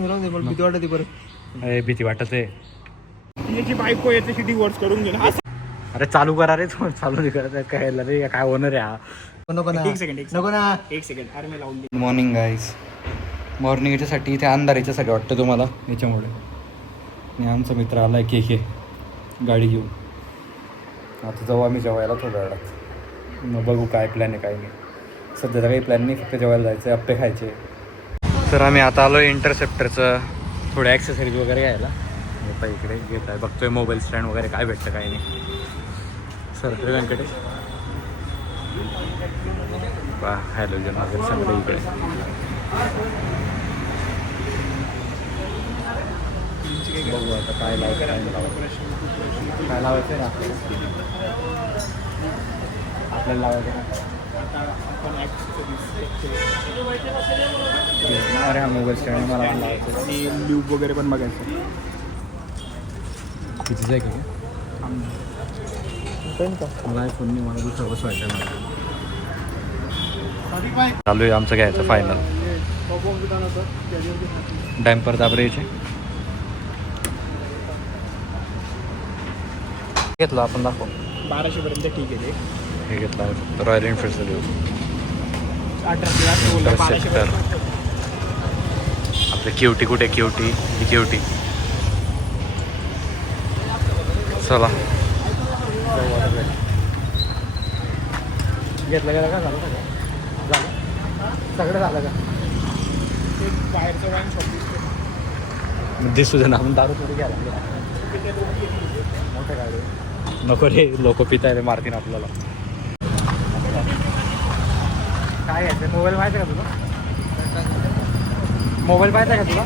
भीती वाटते परत. अरे भीती वाटत आहे. याची बायको येते किती वर्ड्स करून गेला. अरे चालू करा रे, तू चालू नाही करत काय रे, काय होणार आहे हा. नको ना, एक सेकंड नको ना. एक सेकंड. अरे मी लावून गुड मॉर्निंग गाईज. मॉर्निंग याच्यासाठी इथे अंधार याच्यासाठी वाटतं तुम्हाला याच्यामुळे. आणि आमचा मित्र आला आहे के गाडी घेऊन. आता जाऊ आम्ही जेवायला थोड्या वेळात. मग बघू काय प्लॅन आहे काय नाही. सध्याचा काही प्लॅन नाही, फक्त जेवायला जायचं, अप्पे खायचे. तर आम्ही आता आलो इंटरसेप्टरचं थोडं ॲक्सेसरीज वगैरे घ्यायला. येता इकडे घेत आहे, बघतोय मोबाईल स्टँड वगैरे काय भेटतं काय नाही. सर व्यंकटेश वा हॅलोजन वगैरे सगळं इकडे. बघू आता काय लावायचं काय लावायचं ना आपल्याला लावायचं. अरे हा मोबाईल स्टँड मला लावायचं आणि लूप वगैरे पण बघायचं. कितीचं आहे की मला आयफोनने मला दुसरं बसवायचं आहे. चालू आहे आमचं घ्यायचं फायनल. डॅम्पर दाबरे यायचे घेतलं आपण, दाखव. 1200 पर्यंत ठीक आहे. हे घेतलं आहे फक्त रॉयल एनफील्डचं देऊ. 18 आपलं क्यूटी कुठे क्यूटी ही क्यूटी. चला घेतलं गेलं का, झालं झालं सगळं झालं का. बाहेरचं वाईन शॉपिंग दिसू दे ना, आपण दारू थोडी घ्यायला मोठ्या गाडी. नको रे, लोक पिताय मारतीन आपल्याला. काय घ्यायचं मोबाईल माहिती आहे का तुला? मोबाईल पाहिजे का तुला?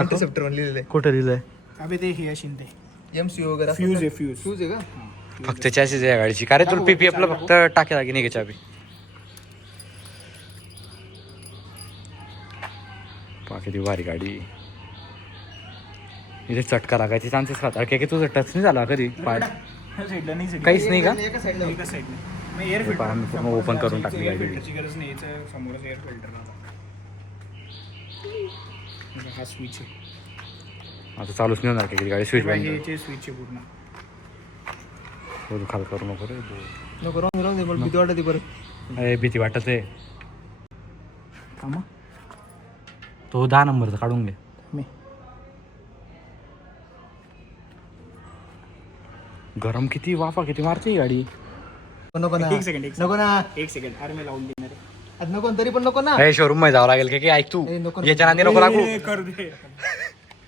इंटरसेप्टर लिहिलेलं आहे. कुठं दिलंय? अबे ते हे अशी ते MC वगैरे फ्यूज आहे. फ्यूज फ्यूज आहे का? फक्त चॅसीज आहे गाडीची. का रे तुला PPF ला फक्त टाके लागे नाही घ्यायच्या. किती भारी गाडी. इथे चटका लागायचे चान्सेस खातात की तुझं टच नाही झाला कधी पार्ट? साईडला नाही, काहीच नाही का? एका साईडला एका साईडने. मग एअर हे पहा, आम्ही पूर्ण ओपन करून टाकली एअर गाडी. फिल्टरची गरज नाही. याचं समोरच एअर फिल्टर हा स्विच आहे. आता चालूच नाही होणार की गाडी स्विच बंद. हे स्विच आहे पूर्ण. बोलू खाल करू नको रे. नको राहून दे, मला भीती वाटते परत. अरे भीती वाटत आहे. तो 10 नंबरचा काढून घे. मी गरम किती वाफा किती मारते ही गाडी. नको ना, एक सेकंड. नको ना. एक सेकंड. अरे मी लावून देणार आहे. आज नको तरी पण नको ना. हे शोरूम मध्ये जावं लागेल की ऐक तू ए, नको, याच्या नांदी नको लागू. कर दे.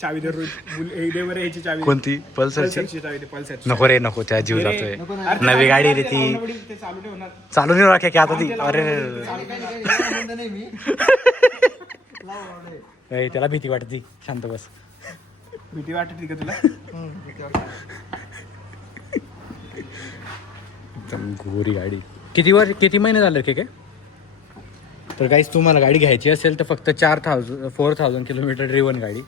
चावी दे दे बरं याची चावी. कोणती? पल्सरची? पल्सरची चावी दे. पल्सरची. नको रे नको, त्या जीव जातोय. नको ना. अरे ते नवी गाडी रे ती. ते चालू ठेवणार. चालू नाही राखे की आता ती. अरे नाही मी. ए, त्याला भीती वाटते. शांत बस. भीती वाटते का तुला? एकदम घोरी गाडी. किती महिने झाले की काय? तर काहीच तुम्हाला गाडी घ्यायची असेल तर फक्त 4,000 किलोमीटर ड्रिव्हन गाडी.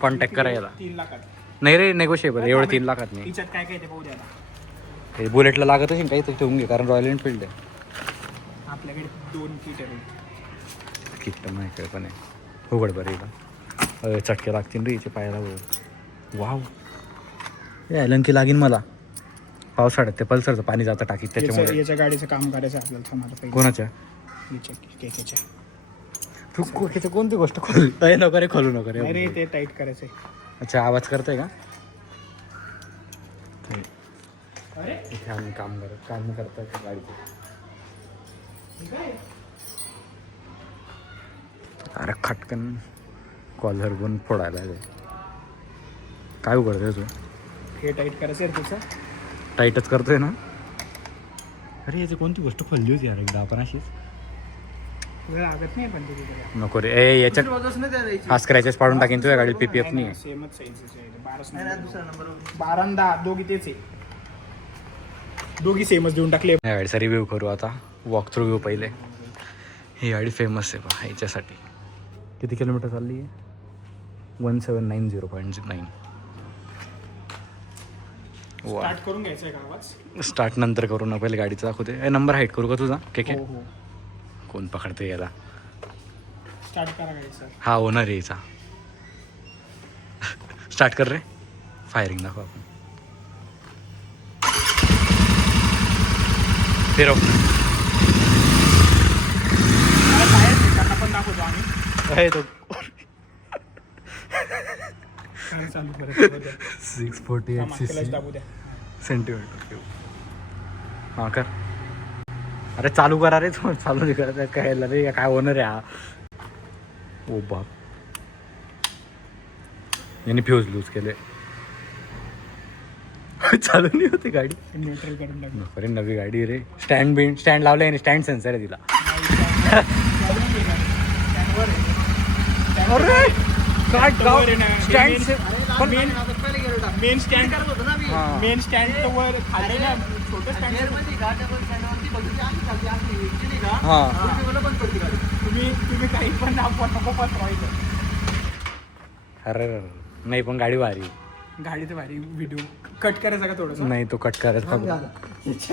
कॉन्टॅक्ट करा याला. 3 लाखात. नाही रे नेगोशिएबल. एवढं 3 लाखात नाही. तिच्यात काय काय ते पाहू द्या. हे बुलेटला लागत असेल काही तर ठेवून घे, कारण रॉयल एनफिल्ड आहे. आपल्याकडे 2 किट आहेत. किट माहिती पण आहे. उघड बरं एकदा. चटके लागतील रे हिचे पायाला. वाव लंकी लागीन मला पावसाळ्यात. ते पल्सरचं पाणी जातं टाकीत त्याच्यामुळे. याच्या गाडीचं काम करायचं आपल्याला. थांबा पहिले. कोणाच्या? केकेच्या. तू कोणती गोष्ट खोलू नको रे, खोलू नको अरे रे. ते टाईट करायचंय. अच्छा आवाज करतोय का? अरे इथे आम्ही काम करतोय गाडीचं. अरे खटकन कॉलर पण फोडायला आहे. काय उघडतोय तू? हे टाईट करायचं आहे तुझं. टाईटच करतोय ना. अरे याची कोणती गोष्ट खोलली होती यार एकदा आपण अशीच. तुला लागत नाही पण ते तिथे. नको रे ए याच्यात वाजवच नाही द्यायची. हा स्क्रॅचेस पाडून टाकेन तुझ्या गाडीत पीपीएफ नाही आहे. सेमच साईजचे आहे. 12 नाही, नाही, दुसरा नंबर 12 आणि 10 दोघी तेच आहे. दोघी सेमच देऊन टाकले. या गाडीचा रिव्ह्यू करू आता. वॉक थ्रू व्ह्यू पहिले. ही गाडी फेमस आहे बा ह्याच्यासाठी. किती किलोमीटर चालली आहे? 1790.9. वा स्टार्ट करून घ्यायचं आहे का आवाज? स्टार्ट नंतर करू ना, पहिले गाडीचा दाखवते. नंबर हाईट करू का तुझा? के हो हो. कोण पकडते याला? स्टार्ट करा घ्यायचं. हा ओनर आहे याचा. स्टार्ट कर रे. फायरिंग दाखव आपण. फिरव. त्यांना पण दाखवतो आम्ही. आहे तो काय चालू करत 648 cc दाबू द्या. सेंटीमीटर. हां कर. अरे चालू करा रे. चालू नाही करत आहे काय रे? काय ओनर आहे हा? ओ बाप. याने फ्यूज लूज केले. चालू नाही होती गाडी. न्यूट्रल करून टाकलं. अरे नवी गाडी रे. स्टँड लावलं आहे. स्टँड सेन्सर आहे तिला. अरे काय पहिले गेलो टाक. मेन स्टँड करत होतो ना मी. मेन स्टँड वर खाली ना छोटं स्टँड. गेअरमध्ये गाडी आपण स्टँडवरती बघितली आम्ही चालते आपली इतकी नाही का? हां. वरती मला बंद पडते गाडी. तुम्ही काही पण दाखवा नको पसरवायचं. अरे नाही पण गाडी भारी. गाडी तर भारी. व्हिडिओ कट करायचा का थोडंसं? नाही तो कट करायचा थांब फक्त. झालं.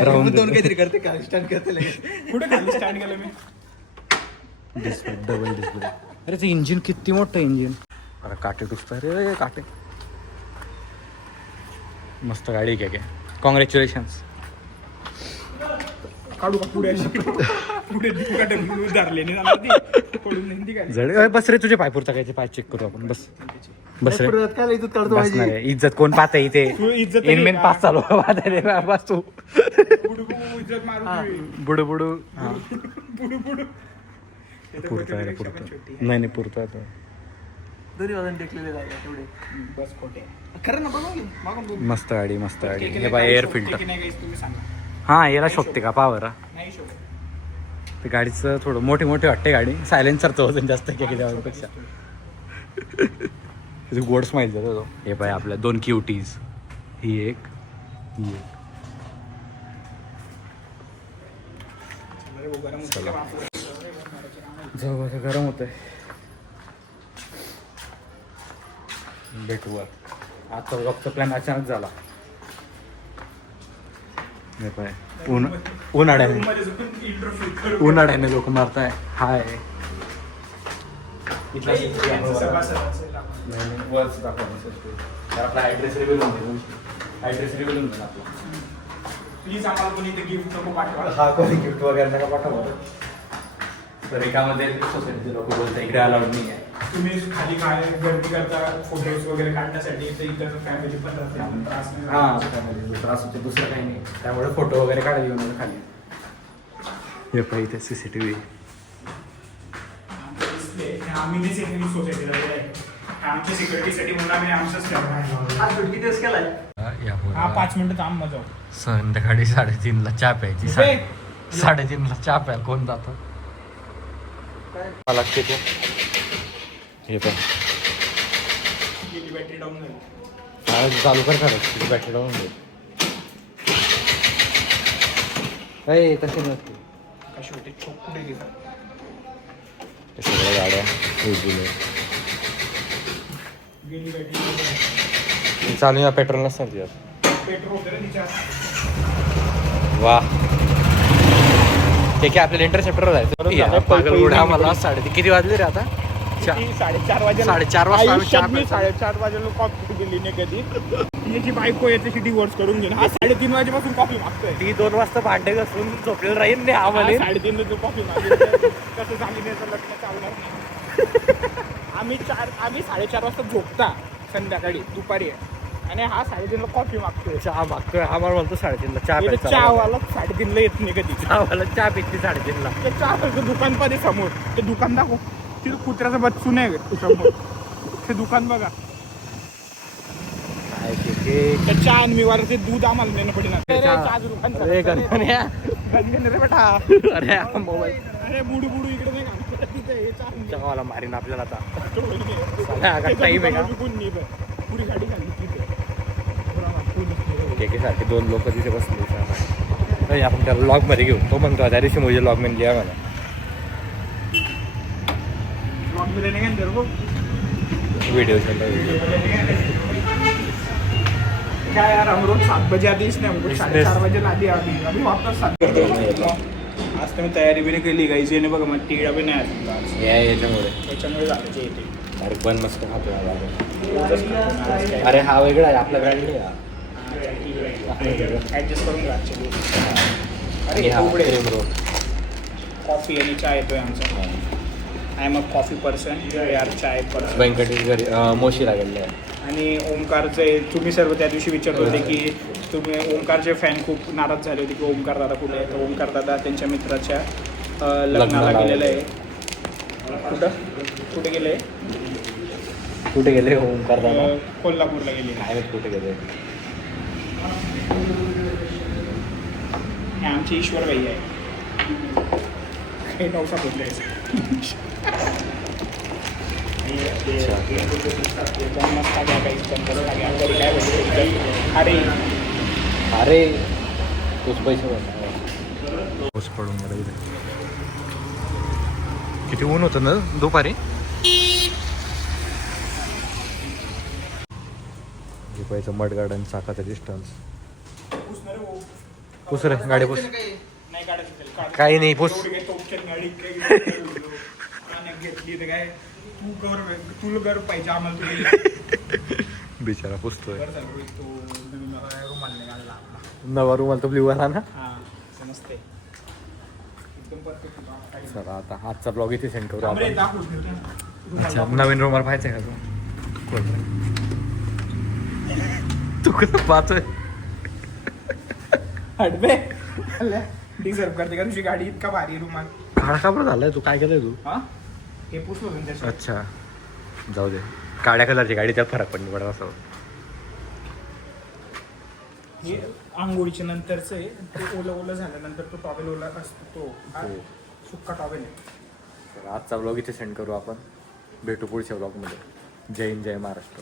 राहून दे. दोन काहीतरी करते का स्टँड करते लगेच. कुठे खाली स्टँड केलं मी? Display double display. अरे ते इंजिन किती मोठं इंजिन. अरे काटे टुचतं रे काटे. मस्त गाडी काय काय. कॉंग्रॅच्युलेशन्स. काढू का पुढे अशी? पुढे धरले नाही पडून नाही गाडी. जड बस रे. तुझे पाय पुरता काय पाय चेक करू आपण. बस बस रे. परत काय इथं काढतो बस ना माझी. रे. इज्जत कोण पाहत इथे? तू इज्जत इनमेन पास चालू रे बस तू. इज्जत मारू. बुडू बुडू. पुढू पुढू. पुरता रे पुरता. नाही नाही पुरता तो. दोन्ही वाजून टेकलेले जागा तेवढे. बस खोटे. खरं ना बघा की मागून बोल. मस्त गाडी मस्त गाडी. हे बाय एअर फिल्टर. नाही guys, तुम्ही सांगा. हां याला शोभते का पावर. नाही शोभत. ते गाडीचं थोडं मोठी मोठी वाटते गाडी. सायलेन्सरचं वजन जास्त आहे की त्यापेक्षा. गोड स्माईल देतो तो. हे पाय आपल्या 2 क्यूटीज. ही एक ही एक. अरे वो गरम होतं का बापरे. जाऊ आता गरम होत आहे. भेटू आता. वक्त प्लॅन अचानक झाला. हे पाय उन्हाळ्याने मध्ये जाऊन intro shoot करू. उन्हाळ्याने लोक मारताय. हाय इथला यांचं सभासदाचं दाखवा. नाही नाही वरच दाखवा. आपला ॲड्रेस रिव्हिल होऊन जाईल. ॲड्रेस रिव्हिल होऊन जाईल आपला. प्लीज आम्हाला कोणी ते गिफ्ट नको पाठवा. हा कोणी गिफ्ट वगैरे नका पाठवा. तर एकामध्ये सोसायटीचे लोक बोलतात इकडे अलाउड नाही आहे. तुम्ही खाली काय गर्दी करता फोटोज वगैरे काढण्यासाठी तर इतर फॅमिली पण राहते. आपण त्रास नाही हां द्यायचा. त्यामध्ये त्रास होतो दुसरं काही नाही. त्यामुळे फोटो वगैरे काढायला येऊन जातं खाली. हे पाहिजे इथे CCTV. आम्ही नाही सेक्युरिटी सोसायटीला आहे. आमच्या सिक्युरिटीसाठी म्हणून आम्ही आमचाच ठेवला. आज किती दिवस केलाय? हा 5 मिनिटं थांब मग जाऊ. संध्याकाळी 3:30ला चहा प्यायची. 3:30ला चहा प्यायला कोण जातं? मला किती हे पण गेली बॅटरी डाऊन झाली. चालू कर खरं. बॅटरी डाऊन होईल. काही तसे नसते. कशी होते चोक कुठे गेला. ते सगळ्या गाड्या गेली बॅटरी चालू या पेट्रोल नसतात यार. पेट्रोल होतं ना तिच्या. वा ठीक आहे. आपल्याला इंटरसेप्टरवर जायचं. पागल गुढा आम्हाला 3:30 किती वाजले रे आता? 4:30 वाजेला. 4:30 वाजता आम्ही चहा आयुष्यात मी प्यायचो. 4:30 वाजेला कॉफी गेली नाही कधी. याची बायको याच्याशी डिवोर्स करून घेईन. हा 3:30 वाजेपासून कॉफी मागतोय. ती 2 वाजता भांडे घासून झोपलेलं राहील नाही आम्हाला. 3:30 जो कॉफी मागितली कसं झालीचं लग्न चालणार नाही. आम्ही 4:30 वाजता झोपता संध्याकाळी दुपारी आणि हा 3:30ला कॉफी मागतोय. चहा मागतोय. आम्हाला म्हणतो 3:30ला चहा प्यायचा. चहावाला 3:30ला येत नाही कधी. चहावाला चहा पिते 3:30ला. ते चहाचं दुकान पाहिजे समोर. ते दुकान दाखव. तिथं कुत्र्याचं बच्चू नाही समोर. ते दुकान बघा. काय ते त्या चहा आणि मिवारचे दूध आम्हाला नेणं पडेल. चहाचं दुकान अरे गणपण्या गंजन रे बेटा. अरे मोबाईल अरे बुडू बुडू इकडे नाही का तिथे हे चालू. जगावाला मारीन आपल्याला आता. त्याचा टाईम आहे दुकानावर का विकून नाही बघ. पुरी गाडी खाली तिथे. केकेसारखे 2 लोक तिथे बसले. नाही आपण त्याला लॉग मध्ये घेऊ. तो म्हणतो त्या दिवशी मुझे लॉग मध्ये घ्या मला. ब्लॉग मध्ये नाही का बघ. व्हिडिओ क्या यार हम रोज 7 बजे आते इसने हमको 4:30 बजे ला दिया. अभी वापस 7 आज तर मी तयारी बी नाही केली गायची नाही बघा. मग टिळा बी नाही आला आज. याच्यामुळे त्याच्यामुळे झालं ते येते. अरे पण मस्त खातो रोजच खातो ना, आज काय. अरे हा वेगळा आहे आपला ब्रँड नाही. ॲडजस्ट करून घ्या actually. अरे अरे हा उघडे क्रीम रोल. कॉफी आणि चहा येतोय आमचा. I am a coffee person. We are chai person. Venkatesh घरी मोशी लागलेलं आहे. आणि ओमकारचे तुम्ही सर्व त्या दिवशी विचारत होते की तुम्ही ओमकारचे फॅन खूप नाराज झाले होते की ओमकार दादा कुठे आहे. तर ओमकार दादा त्यांच्या मित्राच्या लग्नाला गेलेलं आहे. कुठे गेले. कुठे गेले ओमकार दादा. कोल्हापूरला गेले. काय माहित कुठे गेले. हे आमचे ईश्वर भाई आहे. हे नवसा बोलले अरे अरे तोच पैसे पाऊस पडून गेला इथे. किती ऊन होतं ना दुपारी. झोपायचं मड गार्डन चाकाचा डिस्टन्स. पुस रे गाडी पुस. नाही काढायचं काही नाही पुस. गाडी घेतली तर काय तुला घर पाहिजे आम्हाला. बिचारा पुसतोय. रुमाल निघाला आपला. नवा रुमाल तो ब्ल्यू आला ना. हा समजते एकदम परफेक्ट. चला आता आजचा ब्लॉग इथे सेंड करू थांब रे, आपण. दाखवूच नव्हतं. अच्छा नवीन रुमाल पाहायचा का तू कसं पाहतोय. हटबे डिझर्व करते का तुझी गाडी. इतका भारी रुमाल. काळा का बरं झालाय तू. काय केलंय तू. हा हे पुसलो तुम्ही त्याच्यात. अच्छा जाऊ दे. काळ्या कलरची गाडी त्यात फरक पडली पडत असं. हे आंघोळीच्या नंतरचं आहे. ते ओलं ओलं झाल्यानंतर तो टॉवेल ओला असतो तो हा सुक्का टॉवेल आहे. आजचा ब्लॉग इथे सेंड करू आपण. भेटू पुढच्या ब्लॉगमध्ये. जय हिंद जय महाराष्ट्र.